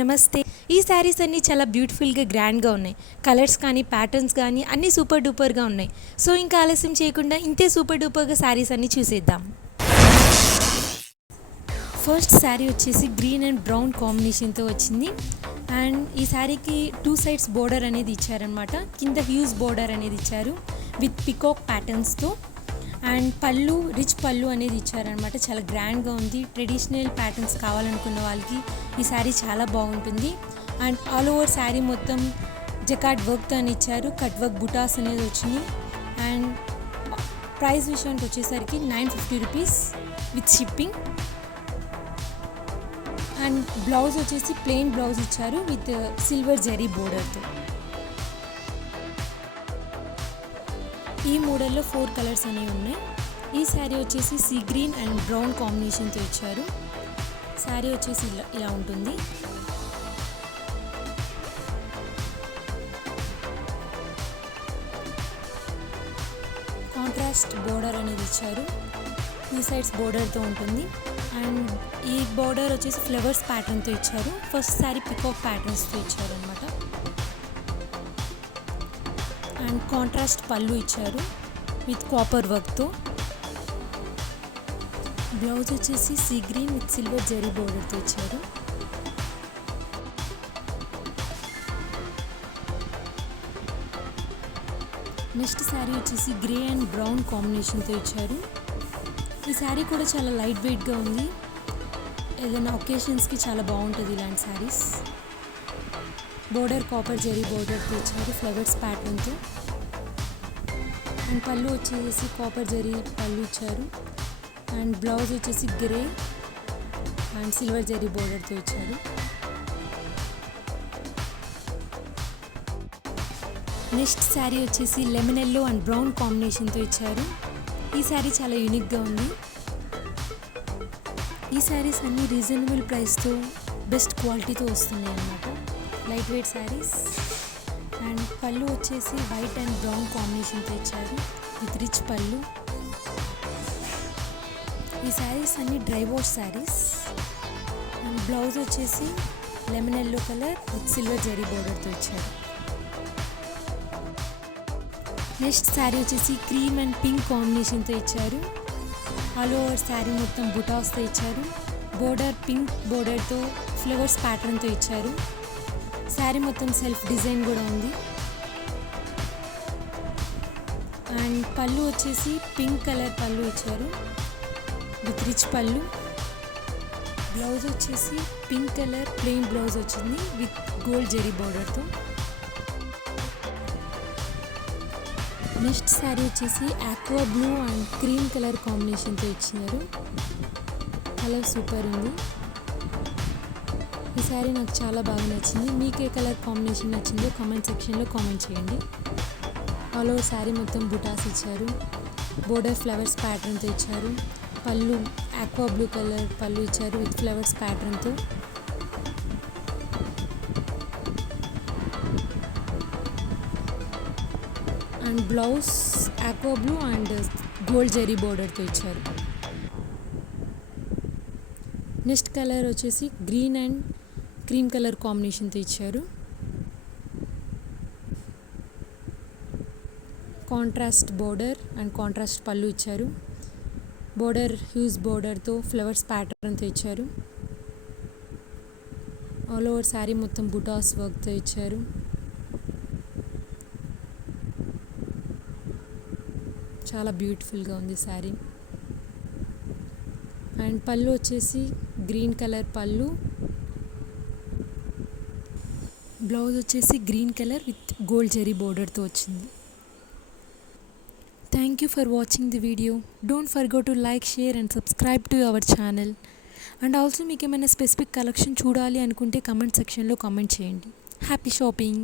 నమస్తే. ఈ శారీస్ అన్నీ చాలా బ్యూటిఫుల్గా గ్రాండ్గా ఉన్నాయి. కలర్స్ కానీ ప్యాటర్న్స్ కానీ అన్నీ సూపర్ డూపర్గా ఉన్నాయి. సో ఇంకా ఆలస్యం చేయకుండా ఇంతే సూపర్ డూపర్గా శారీస్ అన్నీ చూసేద్దాం. ఫస్ట్ శారీ వచ్చేసి గ్రీన్ అండ్ బ్రౌన్ కాంబినేషన్తో వచ్చింది. అండ్ ఈ శారీకి 2 సైడ్స్ బోర్డర్ అనేది ఇచ్చారనమాట. కింద హ్యూజ్ బోర్డర్ అనేది ఇచ్చారు విత్ పికాక్ ప్యాటర్న్స్తో. అండ్ పళ్ళు రిచ్ పళ్ళు అనేది ఇచ్చారనమాట. చాలా గ్రాండ్గా ఉంది. ట్రెడిషనల్ ప్యాటర్న్స్ కావాలనుకున్న వాళ్ళకి ఈ శారీ చాలా బాగుంటుంది. అండ్ ఆల్ ఓవర్ శారీ మొత్తం జకార్డ్ వర్క్తో అని ఇచ్చారు. కట్ వర్క్ బుటాస్ అనేది వచ్చింది. అండ్ ప్రైస్ విషయానికి వచ్చేసరికి 950 rupees with shipping. And blouse వచ్చేసి ప్లెయిన్ బ్లౌజ్ ఇచ్చారు విత్ సిల్వర్ జరీ బోర్డర్తో. ఈ మోడల్లో 4 కలర్స్ అనేవి ఉన్నాయి. ఈ శారీ వచ్చేసి సీ గ్రీన్ అండ్ బ్రౌన్ కాంబినేషన్తో ఇచ్చారు. శారీ వచ్చేసి ఇలా ఉంటుంది. కాంట్రాస్ట్ బోర్డర్ అనేది ఇచ్చారు. ఈ సైడ్స్ బోర్డర్తో ఉంటుంది. అండ్ ఈ బోర్డర్ వచ్చేసి ఫ్లవర్స్ ప్యాటర్న్తో ఇచ్చారు. ఫస్ట్ శారీ పికాక్ ప్యాటర్న్స్తో ఇచ్చారు అనమాట. అండ్ కాంట్రాస్ట్ పళ్ళు ఇచ్చారు విత్ కాపర్ వర్క్తో. బ్లౌజ్ వచ్చేసి sea green with silver zari బోర్డర్తో ఇచ్చారు. నెక్స్ట్ శారీ వచ్చేసి గ్రే అండ్ బ్రౌన్ కాంబినేషన్తో ఇచ్చారు. ఈ శారీ కూడా చాలా లైట్ వెయిట్గా ఉంది. ఏదైనా ఒకేషన్స్కి చాలా బాగుంటుంది ఇలాంటి శారీస్. బోర్డర్ కాపర్ జరీ బోర్డర్తో ఇచ్చారు ఫ్లవర్స్ ప్యాటర్న్తో. అండ్ పళ్ళు వచ్చేసి కాపర్ జరీ పళ్ళు ఇచ్చారు. అండ్ బ్లౌజ్ వచ్చేసి గ్రే అండ్ సిల్వర్ జరీ బోర్డర్తో ఇచ్చారు. నెక్స్ట్ శారీ వచ్చేసి లెమన్ ఎల్లో అండ్ బ్రౌన్ కాంబినేషన్తో ఇచ్చారు. ఈ శారీ చాలా యూనిక్గా ఉంది. ఈ శారీస్ అన్నీ రీజనబుల్ ప్రైస్తో బెస్ట్ క్వాలిటీతో వస్తున్నాయి అన్నమాట. Light weight saris. అండ్ పళ్ళు వచ్చేసి వైట్ అండ్ బ్రౌన్ కాంబినేషన్తో ఇచ్చారు విత్ రిచ్ పళ్ళు. ఈ శారీస్ అన్నీ dry wash saris. And blouse వచ్చేసి lemon yellow colour with silver zari బోర్డర్తో ఇచ్చారు. నెక్స్ట్ శారీ వచ్చేసి క్రీమ్ అండ్ పింక్ కాంబినేషన్తో ఇచ్చారు. ఆల్ ఓవర్ శారీ మొత్తం బుటాస్తో ఇచ్చారు. బోర్డర్ పింక్ బోర్డర్తో ఫ్లవర్స్ ప్యాటర్న్తో ఇచ్చారు. శారీ మొత్తం సెల్ఫ్ డిజైన్ కూడా ఉంది. అండ్ పళ్ళు వచ్చేసి పింక్ కలర్ పళ్ళు ఇచ్చారు విత్ రిచ్ పళ్ళు. బ్లౌజ్ వచ్చేసి పింక్ కలర్ ప్లెయిన్ బ్లౌజ్ వచ్చింది విత్ గోల్డ్ జరీ బోర్డర్తో. నెక్స్ట్ శారీ వచ్చేసి aqua blue and cream colour కాంబినేషన్తో ఇచ్చినారు. కలర్ సూపర్ ఉంది. ఈ శారీ నాకు చాలా బాగా నచ్చింది. మీకు ఏ కలర్ కాంబినేషన్ నచ్చిందో కామెంట్ సెక్షన్లో కామెంట్ చేయండి. ఆల్ ఓవర్ శారీ మొత్తం బుటాస్ ఇచ్చారు. బోర్డర్ ఫ్లవర్స్ ప్యాటర్న్తో ఇచ్చారు. పళ్ళు ఆక్వా బ్లూ కలర్ పళ్ళు ఇచ్చారు విత్ ఫ్లవర్స్ ప్యాటర్న్తో. And blouse aqua blue and gold zari బోర్డర్తో ఇచ్చారు. నెక్స్ట్ కలర్ వచ్చేసి గ్రీన్ అండ్ క్రీమ్ కలర్ కాంబినేషన్తో ఇచ్చారు. కాంట్రాస్ట్ బోర్డర్ అండ్ కాంట్రాస్ట్ పళ్ళు ఇచ్చారు. బోర్డర్ హ్యూజ్ బోర్డర్తో ఫ్లవర్స్ ప్యాటర్న్తో ఇచ్చారు. ఆల్ ఓవర్ శారీ మొత్తం బుటాస్ వర్క్తో ఇచ్చారు. చాలా బ్యూటిఫుల్గా ఉంది శారీ. అండ్ పళ్ళు వచ్చేసి గ్రీన్ కలర్ పళ్ళు. బ్లౌజ్ వచ్చేసి green colour with gold zari బోర్డర్తో వచ్చింది. Thank you for watching the video. Don't forget to like, share and subscribe to our channel. And also మీకు ఏమైనా స్పెసిఫిక్ కలెక్షన్ చూడాలి అనుకుంటే కమెంట్ సెక్షన్లో కామెంట్ చేయండి. Happy shopping.